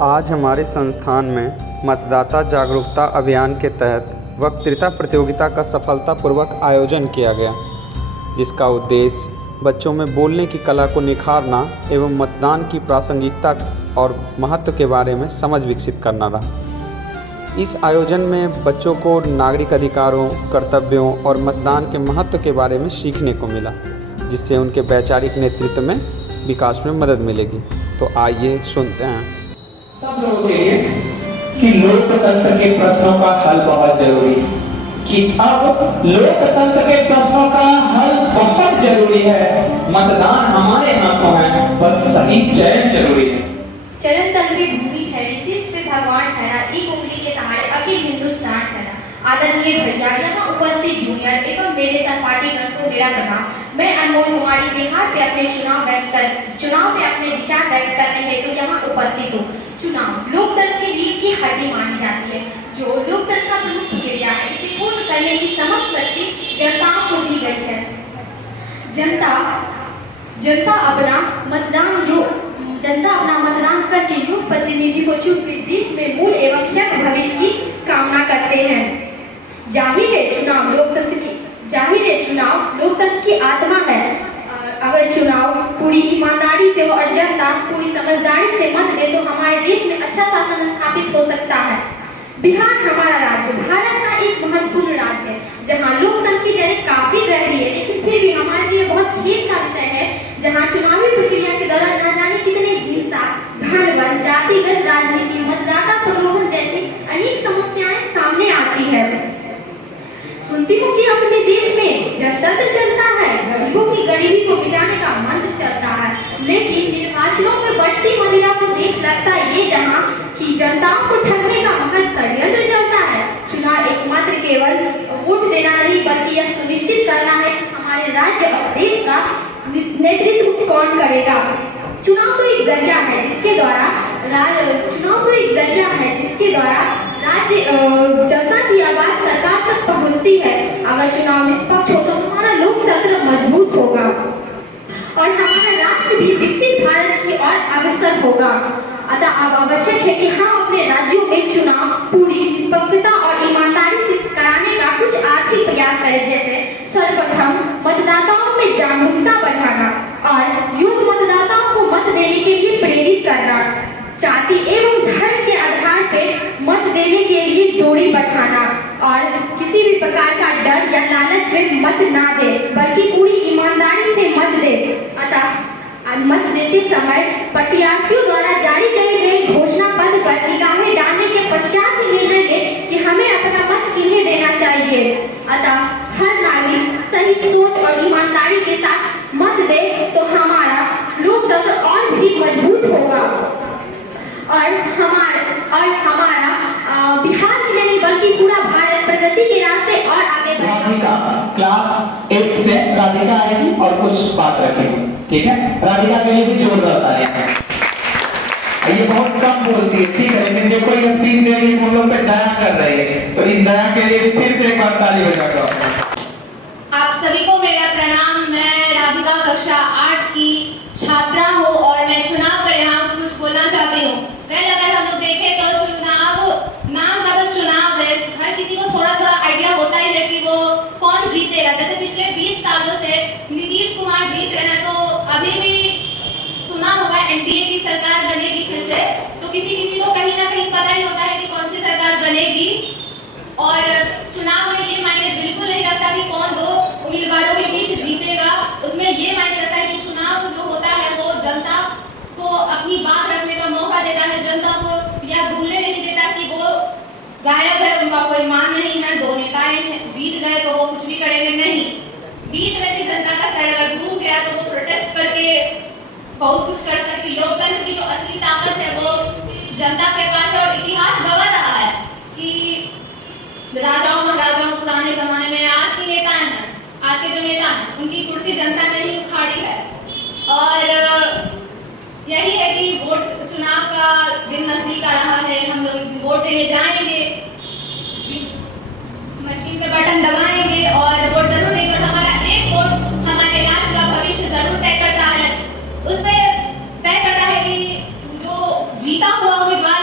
आज हमारे संस्थान में मतदाता जागरूकता अभियान के तहत वक्तृता प्रतियोगिता का सफलतापूर्वक आयोजन किया गया, जिसका उद्देश्य बच्चों में बोलने की कला को निखारना एवं मतदान की प्रासंगिकता और महत्व के बारे में समझ विकसित करना रहा। इस आयोजन में बच्चों को नागरिक अधिकारों, कर्तव्यों और मतदान के महत्व के बारे में सीखने को मिला, जिससे उनके वैचारिक नेतृत्व में विकास में मदद मिलेगी। तो आइए सुनते हैं। सब लोगों के लिए कि लोकतंत्र के प्रश्नों का हल बहुत जरूरी है, कि अब लोकतंत्र के प्रश्नों का हल बहुत जरूरी है। मतदान हमारे हाथों है, बस सही चयन जरूरी है। चरण तल पे भूमि ठहरी, शीर्ष पे भगवान ठहरा, एक उंगली के सहारे अखिल हिंदुस्तान ठहरा। आदरणीय भैया, यहाँ उपस्थित जूनियर एवं मेरे सहपाठीगण को मेरा प्रणाम। मैं अनमोल कुमारी बिहार पे अपने चुनाव पे अपने विचार व्यक्त करने हेतु यहाँ उपस्थित हूँ। चुनाव लोकतंत्र की रीढ़ की हड्डी मानी जाती है, जो लोकतंत्र का प्रमुख प्रक्रिया है। इसे पूर्ण करने की समस्त शक्ति जनता को दी गई है। जनता अपना मतदान करके योग्य प्रतिनिधि को चुनकर देश में मूल एवं शब्द भविष्य की कामना करते हैं। जाहिर है चुनाव लोकतंत्र की आत्मा है। अगर चुनाव पूरी ईमानदारी से और जनता पूरी समझदारी से मत दे तो हमारे देश में अच्छा शासन स्थापित हो सकता है। बिहार हमारा राज्य भारत का एक महत्वपूर्ण राज्य है, जहां लोकतंत्र की जड़ें काफी गहरी है, लेकिन फिर भी हमारे लिए बहुत खेद का विषय है जहां चुनावी प्रक्रिया के दौरान न जाने कितने हिंसा, धन, जातिगत राजनीति, मतदाता प्रलोभन जैसी अनेक समस्याएं सामने आती है। सुनती हूँ कि अपने देश में जनतंत्र चलता है, गरीबों की गरीबी को मिटाने का मंत्र चलता है, लेकिन निर्वाचनों में बढ़ती महिला को देख लगता है ये जहाँ की जनताओं को ठगने का महज षड्यंत्र चलता है। चुनाव एकमात्र केवल वोट देना नहीं, बल्कि यह सुनिश्चित करना है हमारे राज्य और देश का नेतृत्व कौन करेगा। चुनाव तो एक जरिया है जिसके द्वारा राज्य जनता की आवाज सरकार तक पहुंचती है। अगर चुनाव निष्पक्ष हो तो हमारा लोकतंत्र मजबूत होगा और हमारा राष्ट्र भी विकसित भारत की ओर अग्रसर होगा। अतः अब आवश्यक है कि हम अपने राज्यों में चुनाव पूरी निष्पक्षता और ईमानदारी से कराने का कुछ आर्थिक प्रयास करें, जैसे सर्वप्रथम मतदाताओं में जागरूकता बढ़ाना और युवा मतदाताओं को मत देने के लिए प्रेरित करना, जाति एवं धर्म के आधार पर मत देने के लिए दूरी बढ़ाना और किसी भी प्रकार का डर या लालच में मत ना दे, बल्कि पूरी ईमानदारी से मत दे। अतः मत देते समय प्रत्याशियों द्वारा जारी की गई घोषणा पत्र पर निगाहें डालने के पश्चात ही निर्णय ले कि हमें अपना मत किन्हें देना चाहिए। अतः हर नागरिक सही सोच और ईमानदारी के साथ मत दे तो हमारा लोकतंत्र और भी मजबूत होगा और हमारा बिहार में नहीं बल्कि पूरा भारत प्रगति के रास्ते और आगे बढ़ेगा। क्लास 1 से राधिका आएगी और कुछ बात रखेगी, ठीक है? राधिका के लिए भी जोरदार तालियां। ये बहुत कम बोलती है, ठीक है, लेकिन जो कोई स्पीच दे रही है हम लोग पे दया कर रही है, तो इस दया के लिए फिर से एक बार ताली बजा दो। आप सभी को मेरा प्रणाम। मैं राधिका कक्षा 8 की छात्रा हूँ और मैं चुनाव पर यहाँ कुछ बोलना चाहती हूँ। अगर हम लोग देखें तो चुनाव नाम का बस चुनाव है, हर किसी को थोड़ा थोड़ा आइडिया होता ही है कि वो कौन जीतेगा। जैसे पिछले 20 सालों से नीतीश कुमार जीत रहे हैं, तो अभी भी सुना होगा एनडीए की सरकार बनेगी फिर से, तो किसी को कहीं ना कहीं पता ही होता है कि कौन सी सरकार बनेगी। और चुनाव में ये मायने बिल्कुल नहीं रखता कि कौन दो उम्मीदवारों के बीच जीतेगा, उसमें ये मायने रखता है कि चुनाव जो होता है वो जनता को अपनी बात रखने का मौका देता है, जनता को यह भूलने नहीं देता कि वो गायब है, उनका कोई मान नहीं है, दो नेताएं जीत गए तो वो कुछ भी करेंगे नहीं। बीच में भी जनता का सर अगर डूब गया तो वो प्रोटेस्ट करके बहुत कुछ कर सकती। लोकतंत्र की जो असली ताकत है वो जनता के पास है और इतिहास गवाह रहा है कि राजाओं महाराजाओं पुराने जमाने में आज के जो नेता हैं उनकी कुर्सी जनता ने ही उखाड़ी है। और यही है कि चुनाव का दिन नजदीक आ रहा है, हम लोग वोट देने जाएंगे, मशीन पे बटन दबाएंगे और वोट जरूर देंगे। हमारा एक वोट हमारे राज्य का भविष्य जरूर तय करता है, उसमें तय करता है कि जो जीता हुआ उम्मीदवार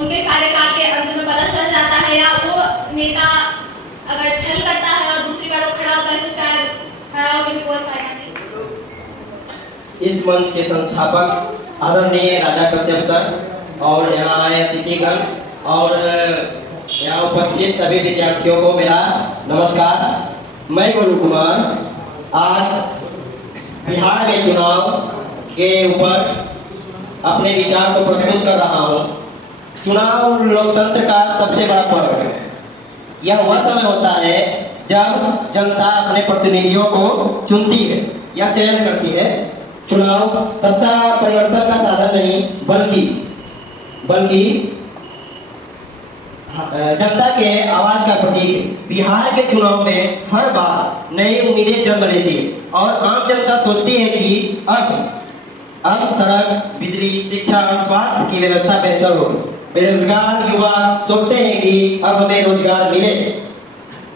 उनके कार्यकाल के अंत में पता चल जाता है, या वो नेता अगर छल करता है और दूसरी बार वो खड़ा होता है तो शायद खड़ा होकर भी कोई फायदा नहीं। इस मंच के संस्थापक आदरणीय राजा कश्यप सर और यहाँ आए अतिथिगण और यहाँ उपस्थित सभी विद्यार्थियों को मेरा नमस्कार। मैं गुरु कुमार आज बिहार में चुनाव के ऊपर अपने विचार को प्रस्तुत कर रहा हूँ। चुनाव लोकतंत्र का सबसे बड़ा पर्व है। यह वह समय होता है जब जनता अपने प्रतिनिधियों को चुनती है या चयन करती है। चुनाव सत्ता परिवर्तन का साधन नहीं बल्कि जनता के आवाज का प्रतीक है। बिहार के चुनाव में हर बार नई उम्मीदें जन्म लेती है और आम जनता सोचती है कि अब सड़क, बिजली, शिक्षा और स्वास्थ्य की व्यवस्था बेहतर हो। बेरोजगार युवा सोचते हैं कि अब हमें रोजगार मिले।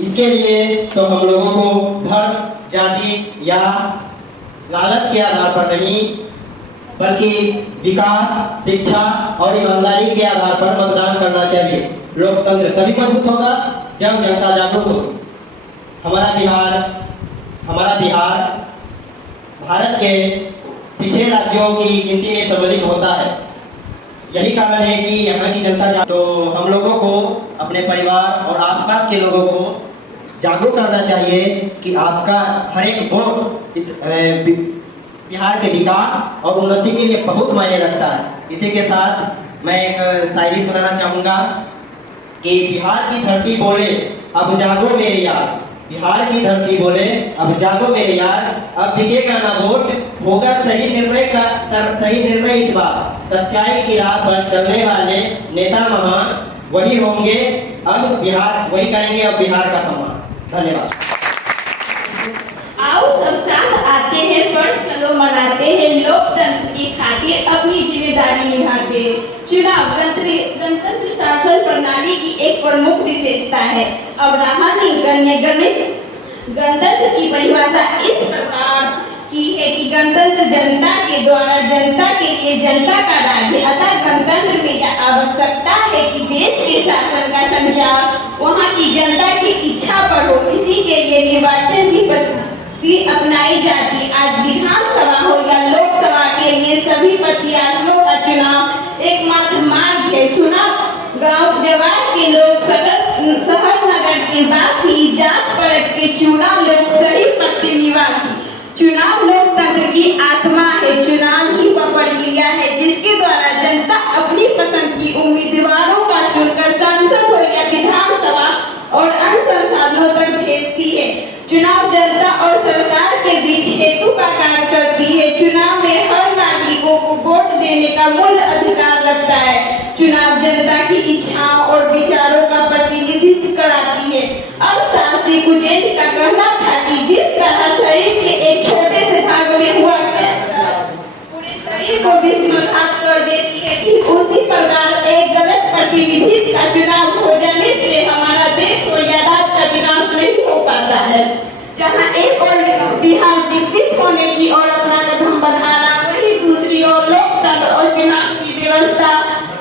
इसके लिए तो हम लोगों को धर्म, जाति या लालच के आधार पर नहीं बल्कि विकास, शिक्षा और ईमानदारी के आधार पर मतदान करना चाहिए। लोकतंत्र तभी मजबूत होगा जब जनता जागरूक होगी। हमारा बिहार भारत के पिछड़े राज्यों की गिनती में सम्मिलित होता है। यही कारण है कि यहाँ की जनता तो हम लोगों को अपने परिवार और आसपास के लोगों को जागरूक करना चाहिए कि आपका हर एक वोट बिहार के विकास और उन्नति के लिए बहुत मायने रखता है। इसी के साथ मैं एक शायरी सुनाना चाहूँगा कि बिहार की धरती बोले अब जागो मेरे यार, बिहार की धरती बोले अब जागो मेरे यार, अब बिकेगा ना वोट, होगा सही निर्णय इस बार। सच्चाई की राह पर चलने वाले नेता महान वही होंगे वही करेंगे अब बिहार का सम्मान। धन्यवाद। आओ सब साथ आते हैं, पर चलो मनाते हैं, लोकतंत्र की खातिर अपनी जिम्मेदारी निभाते। चुनाव गणतंत्र शासन प्रणाली की एक प्रमुख विशेषता है। अब रहा गणतंत्र की परिभाषा इस प्रकार की है कि गणतंत्र जनता के द्वारा जनता के लिए जनता का राज है। अतः गणतंत्र में यह आवश्यकता है कि देश के शासन का संचार वहाँ की जनता की इच्छा पर हो। इसी के लिए निर्वाचन की अपनाई जाती। आज विधानसभा हो या लोकसभा के लिए सभी प्रत्याशियों का चुनाव एकमात्र मार्ग है। चुनाव गांव जवाब के लोग शहर नगर के वासी जात परत के चुनाव लोग सही प्रतिनिवासी। चुनाव लोकतंत्र की आत्मा है। चुनाव ही वह प्रक्रिया है जिसके द्वारा जनता अपनी पसंद की उम्मीदवारों का चुनकर संसद हो या विधानसभा और अन्य संसाधनों तक भेजती है। चुनाव जनता और सरकार के बीच हेतु का कार्य करती है। चुनाव में हर नागरिकों को वोट देने का मूल अधिकार रखता है। चुनाव जनता की इच्छाओं और विचारों का प्रतिनिधित्व कराती है। अर्थशास्त्री कुजेन का कहना था कि जिस तरह शरीर के एक छोटे से भाग में हुआ पूरे शरीर को विस्मृत कर देती है, ठीक उसी प्रकार एक गलत प्रतिनिधित्व का चुनाव हो जाने से हमारा देश हो या राज्य का विकास नहीं हो पाता है। जहाँ एक और बिहार विकसित होने की और अपना कदम बढ़ा रहा, वही दूसरी ओर लोकतंत्र और चुनाव की व्यवस्था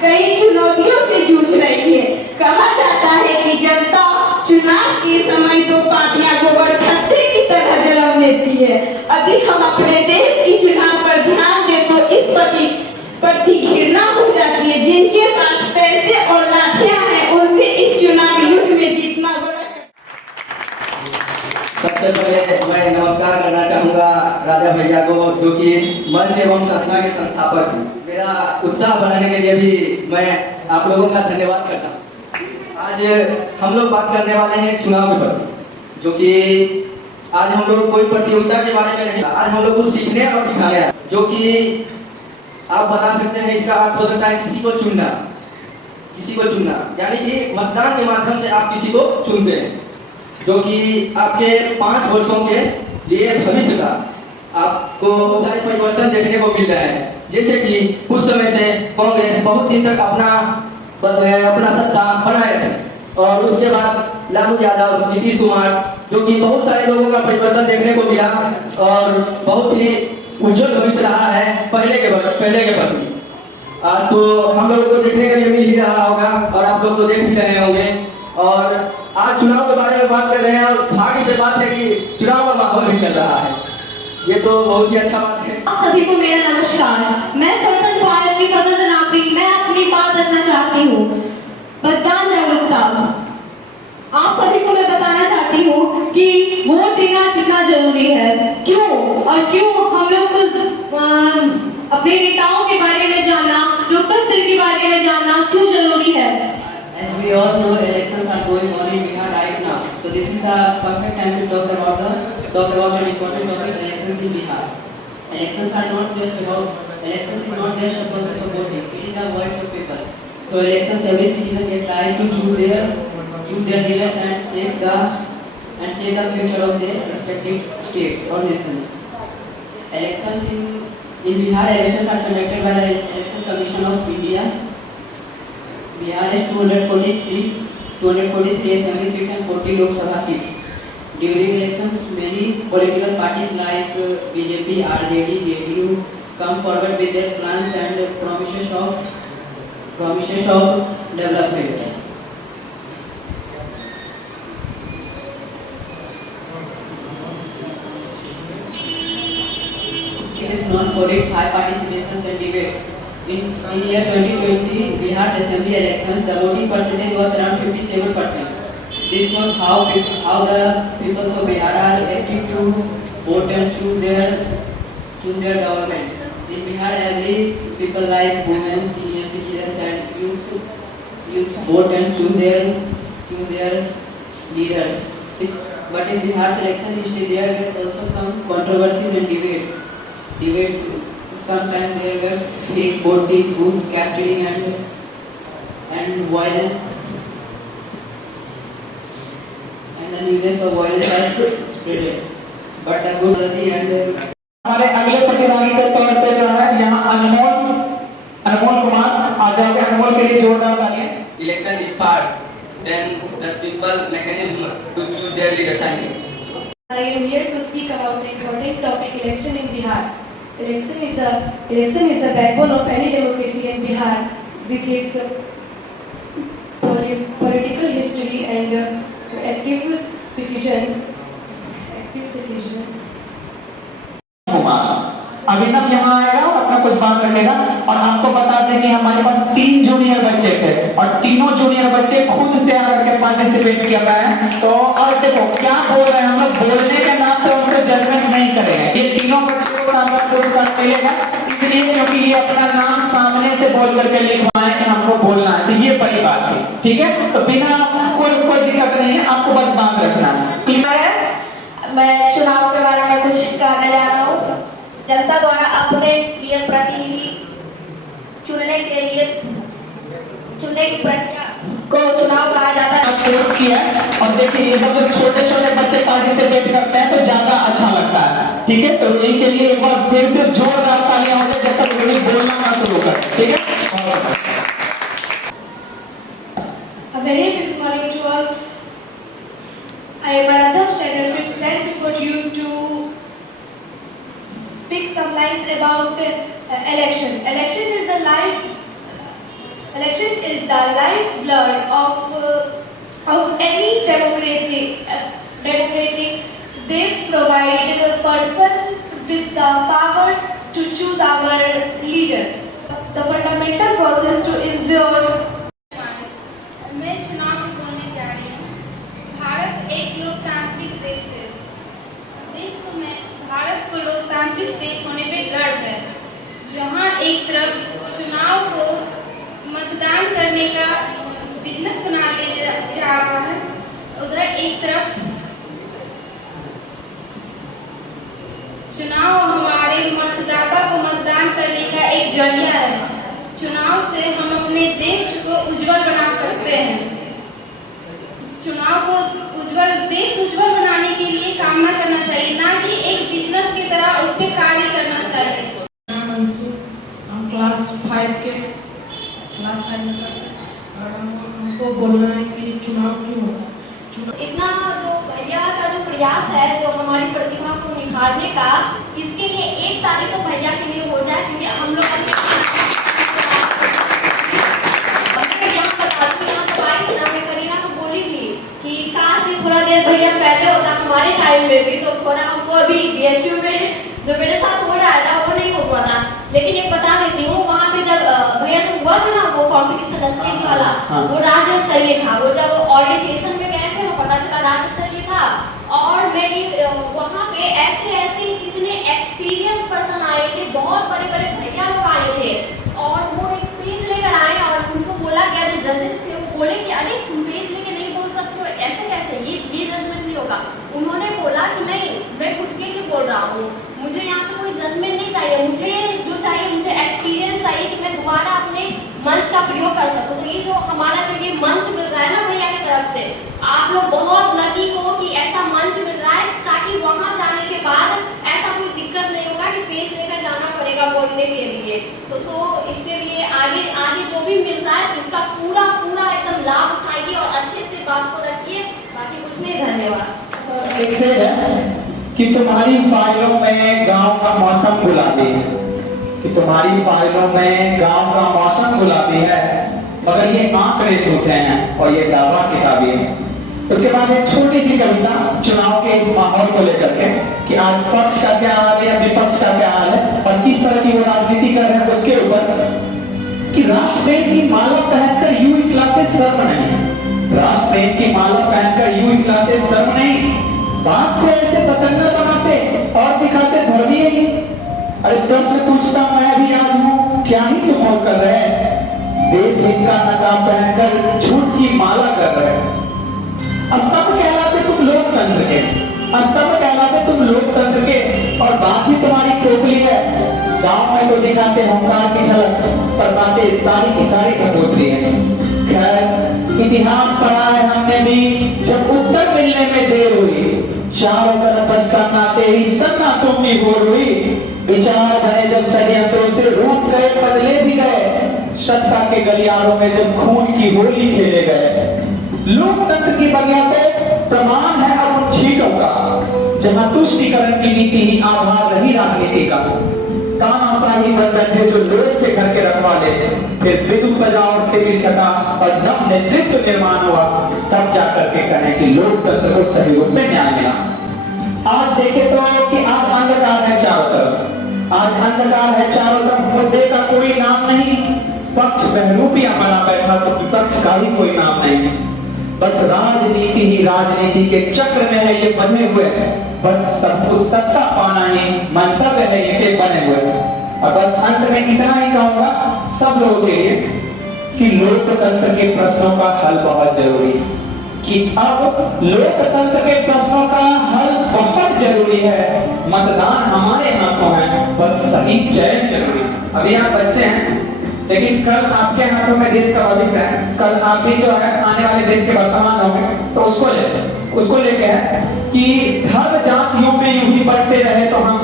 कई चुनौतियों से जूझ रही है। कहा जाता है कि जनता चुनाव के समय दो पार्टियां गोबर छत्ते की तरह जन्म लेती है। यदि हम अपने देश की चुनाव पर ध्यान दें तो इस प्रति घृणा हो जाती है। जिनके पास पैसे और लाठियां हैं उनसे इस चुनाव युद्ध में जीतना बड़ा। सबसे पहले मैं नमस्कार करना चाहूँगा राजा भैया को, जो कि मंच एवं संस्था के संस्थापक हैं। मेरा उत्साह बढ़ाने के लिए भी मैं आप लोगों का धन्यवाद करता हूँ। आज हम लोग बात करने वाले हैं चुनाव के प्रति, जो कि आज हम लोग कोई प्रतियोगिता के बारे में नहीं, आज हम लोग कुछ सीखने और सिखाने हैं। जो कि आप बता सकते हैं, इसका अर्थ हो सकता है किसी को चुनना, यानी कि मतदान के माध्यम से आप किसी को चुनते हैं, जो कि आपके 5 वर्षों के लिए भविष्य का आपको बहुत सारे परिवर्तन देखने को मिल रहे हैं। जैसे कि कुछ समय से कांग्रेस बहुत दिन तक अपना सत्ता बनाए थे, और उसके बाद लालू यादव, नीतीश कुमार, जो कि बहुत सारे लोगों का परिवर्तन देखने को मिला और बहुत ही उज्जवल भविष्य रहा है पहले के प्रति। आज तो हम लोगों को देखने के लिए मिल ही रहा होगा और आप लोग तो देख भी रहे होंगे। और आज चुनाव के बारे में बात कर रहे हैं और भाग्य से बात है कि चुनाव का माहौल भी चल रहा है। ये तो बहुत ही अच्छा बात है। आप सभी को मेरा नमस्कार। मैं स्वतंत्र भारत की स्वतंत्र नागरिक, मैं अपनी बात रखना चाहती हूँ। मतदान जागरूकता। आप सभी को मैं बताना चाहती हूँ कि वोट देना कितना जरूरी है, क्यों हम लोग को अपने नेताओं के बारे में जानना, लोकतंत्र के बारे में जानना क्यों जरूरी है। As we all know, elections are going on in Bihar right now. So this is the perfect time to talk about an important topic: elections in Bihar. Elections is not just a process of voting; it is the voice of people. So elections, every citizen get time to choose their leaders and shape the future of their respective states or nations. Elections in Bihar, elections are conducted by the Election Commission of India. Bihar has 243 assembly seats and 40 Lok Sabha seats. During elections, many political parties like BJP, RJD, JDU come forward with their plans and promises of development. It is known for its high participation and debate. In year 2020, Bihar's assembly elections, the voting percentage was around 57%. This was how the people of Bihar are active to vote and choose their government. In Bihar, every people like women, senior citizens, and youths vote and choose their leaders. But in Bihar's election history, there were also some controversies and debates. Sometimes there were fake voting, booth capturing, and violence, and the news of violence has spread. But the good policy and हमारे अगले प्रतिभागी के तौर पे जो है यहाँ अनमोल कुमार आ जाओगे। अनमोल के लिए जोरदार तालियां। Election is part, then the simple mechanism to choose their leader timing. I am here to speak about the important topic, election in Bihar. Election is the backbone of any democracy in Bihar, with its political history and active citizen. अभिनव यहाँ आएगा और अपना कुछ बात रखेगा। और आपको बता दें कि हमारे पास 3 जूनियर बच्चे थे और तीनों जूनियर बच्चे खुद से आकर के पार्टिसिपेट कर रहे हैं। तो और देखो क्या बोल रहे हैं, हम लोग बोलने के नाम से उनसे जजमेंट नहीं करेंगे। ये तीनों बच्चों को शानदार पुरस्कार मिलेगा, इसलिए क्योंकि ये अपना नाम सामने से बोल करके लिखवाए कि हमको बोलना है। तो ये बड़ी बात है, ठीक है। तो बिना कोई दिक्कत नहीं है, आपको बस बात रखना है। क्लियर है? मैं चुनाव के बारे में कुछ कहने जा रहा हूँ। जनता द्वारा अपने लिए प्रतिनिधि चुनने की प्रक्रिया को चुनाव कहा जाता है। और देखिए ये सब छोटे छोटे बच्चे पार्टिसिपेट करते हैं तो ज्यादा अच्छा लगता है, ठीक है। तो इनके लिए एक बार फिर से जोरदार तालियां हो जाए जब तक उन्हें बोलना ना शुरू कर, ठीक है। A very good morning to all. I am Aradhav Standard stand before you to speak some lines about election. Election is the lifeblood of any democracy. They provide the person with the power to choose our leader. The fundamental process to ensure. मैं चुनाव में बोलने जा रही हूँ। भारत एक लोकतांत्रिक देश है। विश्व में भारत को लोकतांत्रिक देश होने पे गर्व है, जहाँ एक तरफ चुनाव को मतदान करने का बिजनेस बना लिया जा रहा है, उधर एक तरफ चुनाव हमारे मतदाता को मतदान करने का एक जरिया है। चुनाव से हम अपने देश को उज्जवल बना सकते हैं। चुनाव को देश उज्जवल बनाने के लिए काम करना चाहिए, ना कि एक बिजनेस की तरह उस पर कार्य करना चाहिए। हम क्लास 5 में और हमको बोलना है कि चुनाव क्यों होता है। इतना जो भैया का जो प्रयास है, जो हमारी प्रतिभा को निखारने का, इसके लिए 1 तारीख को भैया के लिए हो जाए, क्योंकि हम लोग कंपटीशन स्पीच वाला, हाँ। वो राज्य स्तरीय था। वो जब ओरिएंटेशन में गए थे तो पता चला राज्य स्तरीय था। और मेरी वहाँ पे ऐसे इतने एक्सपीरियंस पर्सन आए थे, बहुत बड़े बड़े भैया लोग आए थे, और वो एक पेज लेकर आए और उनको बोला गया, जो जजेस थे वो बोले कि अरे तुम पेज लेके नहीं बोल सकते हो, ऐसे कैसे, ये जजमेंट नहीं होगा। उन्होंने बोला कि नहीं, मैं खुद के लिए बोल रहा हूँ, मुझे यहाँ पे कोई जजमेंट नहीं चाहिए, मुझे जो चाहिए, मुझे एक्सपीरियंस चाहिए कि मैं दोबारा अपने मंच का प्रयोग कर सकूँ। तो ये जो हमारा जो ये मंच मिल रहा है ना भैया की तरफ से, आप लोग बहुत लकी हो कि ऐसा मंच मिल रहा है, ताकि वहाँ जाने के बाद ऐसा कोई दिक्कत नहीं होगा कि पेज लेकर जाना पड़ेगा बोलने के लिए। तो इसके लिए आगे जो भी मिल रहा है तो इसका पूरा एकदम लाभ उठाइए और अच्छे से बात को रखिए। बाकी कुछ नहीं, धन्यवाद। एक से है कि तुम्हारी फाइलों में गांव का मौसम गुलाबी है, कि तुम्हारी फाइलों में गांव का मौसम गुलाबी है, मगर ये आंकड़े झूठे हैं और ये दावा किताबी है। उसके बाद एक छोटी सी कविता चुनाव के इस माहौल को लेकर के कि आज पक्ष का क्या हाल है या विपक्ष का क्या हाल है और किस तरह की वो राजनीति कर रहे हैं, उसके ऊपर कि राष्ट्रप्रेम की माला पहनकर यूं इखलाते शर्म नहीं, राष्ट्रप्रेम की माला पहनकर यूं इखलाते शर्म नहीं, बात को ऐसे पतंगा बनाते और दिखाते धर्मीय ही। अरे प्रश्न पूछता मैं भी आज हूँ, क्या ही तुम और कर रहे हैं, देश हित का नकाब पहनकर झूठ की माला कर रहे हैं। स्तंभ कहलाते तुम लोकतंत्र के, स्तंभ कहलाते तुम लोकतंत्र के, और बात ही तुम्हारी खोखली है। गांव में तो दिखाते हंकार की झलक, पर बातें सारी की सारी खटोसरी है। खैर इतिहास पढ़ा है हमने भी, जब उत्तर मिलने में देर हुई, चारों तरफ सन्नाटे ही सन्नाटों की होड़ हुई, विचार बने जब षड्यंत्रों से रूठ गए, बदले भी गए, सत्ता के गलियारों में जब खून की होली खेले गए। लोकतंत्र की बगिया पे प्रमाण है अब उन छींटों का, जहां तुष्टिकरण की नीति ही आधार रही राजनीति का। तानाशाही बन बैठे जो लोग के घर के रखवाले, फिर विद्युत बजाओ और टेबल छटा और जब नेतृत्व निर्माण हुआ, तब जाकर के कहें कि लोकतंत्र को सही रूप में न्याय मिला। आज देखे तो कि आज अंधकार है चारों तरफ, आज अंधकार है चारों तरफ, मुद्दे का कोई नाम नहीं, पक्ष बहरूपियां बना बैठा तो विपक्ष का भी कोई नाम नहीं। बस राजनीति ही राजनीति के चक्र में है ये बने हुए, बस सब कुछ सत्ता पाना ही मंतव्य है ये बने हुए। और बस अंत में इतना ही कहूंगा सब लोगों के लिए कि लोकतंत्र के प्रश्नों का हल बहुत जरूरी है, कि अब लोकतंत्र के प्रश्नों का हल बहुत जरूरी है। मतदान हमारे हाथों है, बस सही चयन जरूरी है। अभी आप बच्चे हैं, लेकिन कल आपके हाथों में देश का भविष्य है। कल आप भी जो है आने वाले देश के वर्तमान होंगे, तो उसको लेके है कि धर्म जातियों में यूं ही बढ़ते रहे तो हम,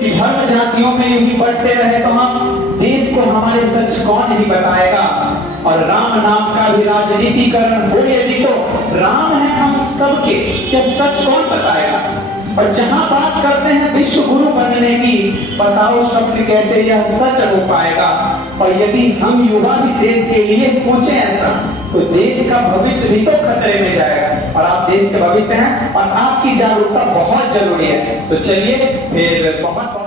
कि धर्म जातियों में यूं ही बढ़ते रहे तो हम, देश को हमारे सच कौन ही बताएगा। और राम नाम का भी राजनीतिकरण हो यदि तो राम है हम सबके, क्या सच कौन बताएगा। और जहां बात करते हैं विश्व गुरु बनने की, बताओ शब्द कैसे यह सच हो पाएगा। और यदि हम युवा भी देश के लिए सोचें ऐसा, तो देश का भविष्य भी तो खतरे में जाएगा। और आप देश के भविष्य हैं और आपकी जागरूकता बहुत जरूरी है। तो चलिए फिर बहुत